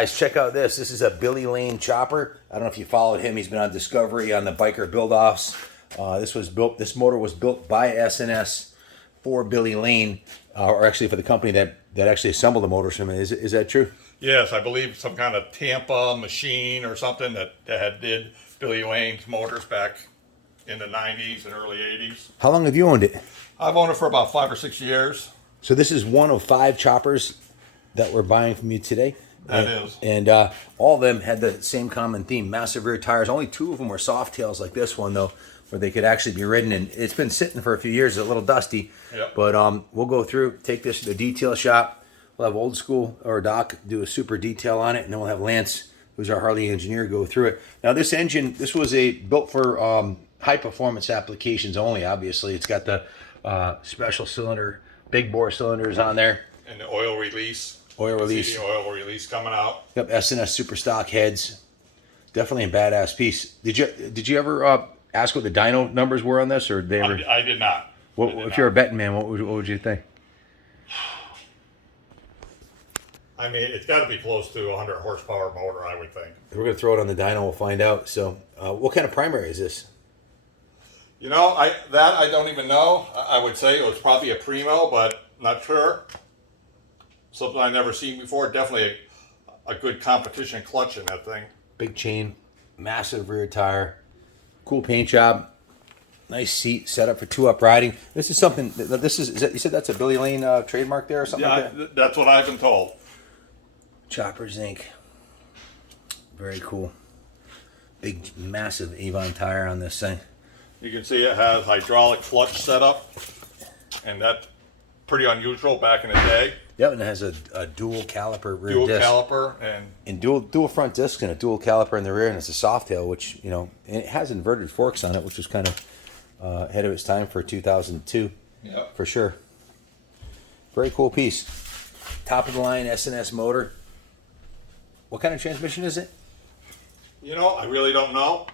Guys, check out this. This is a Billy Lane chopper. I don't know if you followed him. He's been on Discovery on the biker build-offs. This motor was built by S&S for Billy Lane, or actually for the company that actually assembled the motors from it. Is that true? Yes, I believe some kind of Tampa machine or something that had did Billy Lane's motors back in the 90s and early 80s. How long have you owned it? I've owned it for about 5 or 6 years. So this is one of 5 choppers that we're buying from you today. That is. And all of them had the same common theme: massive rear tires. Only 2 of them were soft tails like this one, though, where they could actually be ridden. And it's been sitting for a few years. It's a little dusty. Yep. But we'll go through, take this to the detail shop. We'll have Old School or Doc do a super detail on it, and then we'll have Lance, who's our Harley engineer, go through it. Now, this engine, this was built for high performance applications only. Obviously, it's got the special cylinder, big bore cylinders on there. And the oil release. Oil release. See the oil release coming out. Yep, S&S super stock heads. Definitely a badass piece. Did you ever ask what the dyno numbers were on this, or they ever? I did not. If you're a betting man, what would you think? I mean, it's got to be close to 100 horsepower motor, I would think. We're gonna throw it on the dyno. We'll find out. So, what kind of primary is this? You know, I don't even know. I would say it was probably a Primo, but not sure. Something I've never seen before. Definitely a good competition clutch in that thing. Big chain, massive rear tire, cool paint job, nice seat, set up for 2-up riding. This is something. You said that's a Billy Lane trademark there or something Yeah, like that? that's what I've been told. Choppers Inc. Very cool. Big, massive Avon tire on this thing. You can see it has hydraulic clutch setup, and that's pretty unusual back in the day. Yep, and it has a dual caliper rear Dual disc. caliper And dual front discs and a dual caliper in the rear, and it's a soft tail, which, and it has inverted forks on it, which was kind of ahead of its time for 2002, Yep. for sure. Very cool piece. Top of the line S&S motor. What kind of transmission is it? You know, I really don't know.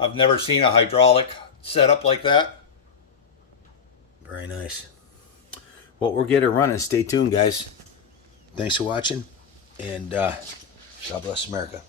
I've never seen a hydraulic setup like that. Very nice. Well, we'll get her running. Stay tuned, guys. Thanks for watching, and God bless America.